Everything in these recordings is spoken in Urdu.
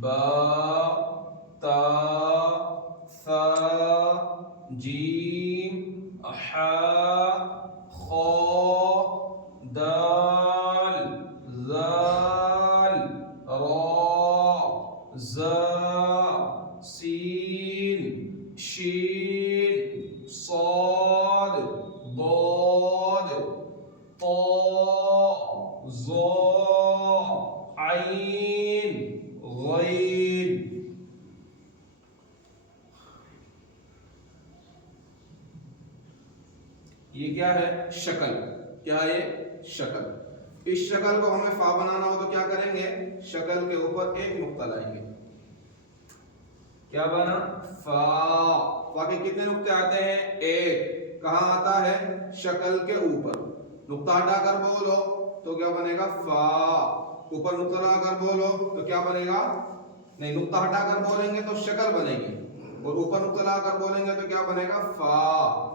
با تا ثا جیم حا خا دال ذال را زا سین شین صاد ضاد طا ظا عین غین. یہ کیا ہے؟ شکل. کیا ہے یہ؟ شکل. اس شکل کو ہمیں فا بنانا ہو تو کیا کریں گے؟ شکل کے اوپر ایک نقطہ لائیں گے. کیا بنا؟ فا. فا کے کتنے نقطے آتے ہیں؟ ایک. کہاں آتا ہے؟ شکل کے اوپر. نقطہ ہٹا کر بولو تو کیا بنے گا؟ فا. اوپر نقطہ لگا کر بولو تو کیا بنے گا؟ نہیں، نقطہ ہٹا کر بولیں گے تو شکل بنے گی، اور اوپر نقطہ لگا کر بولیں گے تو کیا بنے گا؟ فا.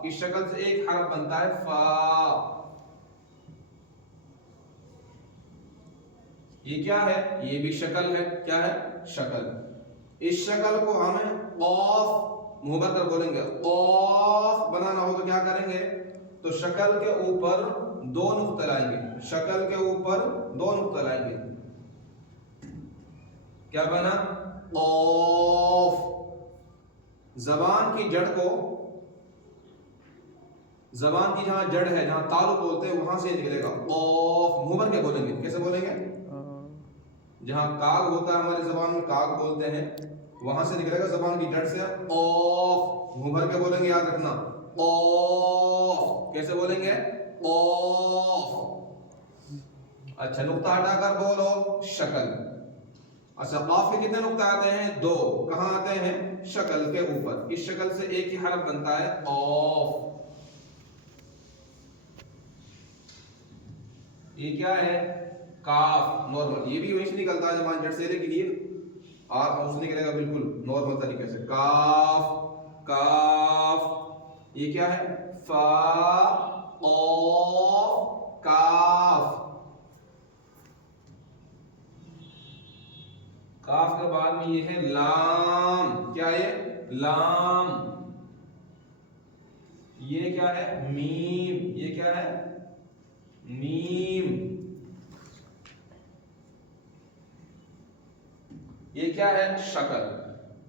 اس شکل سے ایک حرف بنتا ہے فا. یہ کیا ہے؟ یہ بھی شکل ہے. کیا ہے؟ شکل. اس شکل کو ہمیں قاف منہ بھر کر بولیں گے. قاف بنانا ہو تو کیا کریں گے؟ تو شکل کے اوپر دو نقطہ لائیں گے. شکل کے اوپر دو نقطہ لائیں گے. کیا بنا؟ قاف. زبان کی جڑ کو، زبان کی جہاں جڑ ہے، جہاں تالو بولتے ہیں، وہاں سے نکلے گا قاف. منہ بھر کے بولیں گے. کیسے بولیں گے؟ جہاں کاغ ہوتا ہے ہماری زبان میں، کاغ بولتے ہیں، وہاں سے نکلے گا زبان کی جڑ سے قاف. منہ بھر کے بولیں گے، یاد رکھنا. قاف. کیسے بولیں گے؟ قاف. اچھا، نقطہ ہٹا کر بولو شکل. اچھا، قاف کے کتنے نقطے آتے ہیں؟ دو. کہاں آتے ہیں؟ شکل کے اوپر. اس شکل سے ایک ہی حرف بنتا ہے قاف. یہ کیا ہے؟ کاف. نارمل. یہ بھی وہیں سے نکلتا ہے زبان جڑ سے، لیکن یہ آپ اس سے نکلے گا بالکل نارمل طریقے سے. کاف. کاف. یہ کیا ہے؟ فا قاف کاف. کاف کے بعد میں یہ ہے لام. کیا ہے؟ لام. یہ کیا ہے؟ میم. یہ کیا ہے؟ میم. یہ کیا ہے؟ شکل.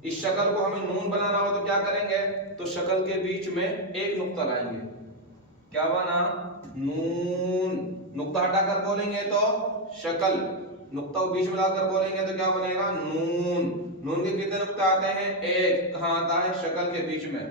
اس شکل کو ہمیں نون بنانا ہو تو کیا کریں گے؟ تو شکل کے بیچ میں ایک نقطہ لائیں گے. کیا بنا؟ نون. نقطہ ہٹا کر بولیں گے تو شکل. نقطہ بیچ میں لا کر بولیں گے تو کیا بنے گا؟ نون. نون کے کتنے نقطے آتے ہیں؟ ایک. کہاں آتا ہے؟ شکل کے بیچ میں.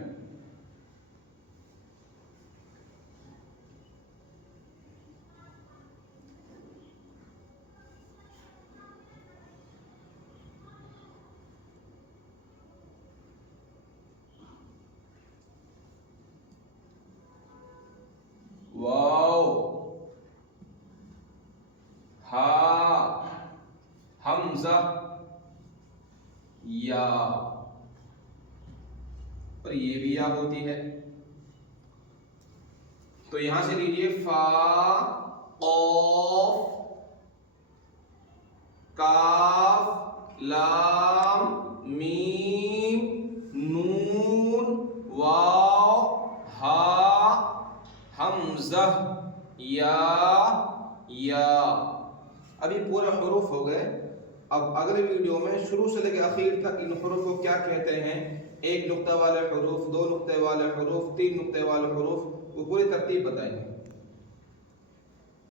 واو. ہا. حمزہ. یا. پر یہ بھی یا ہوتی ہے. تو یہاں سے لیجیے فا قاف کاف لام میم نون واو ہا حمزہ یا. ابھی پورے حروف ہو گئے. اب اگلے ویڈیو میں شروع سے لے کے اخیر تک ان حروف کو کیا کہتے ہیں، ایک نقطہ والے حروف، دو نقطے والے حروف، تین نقطے والے حروف، وہ پوری ترتیب بتائیں گے.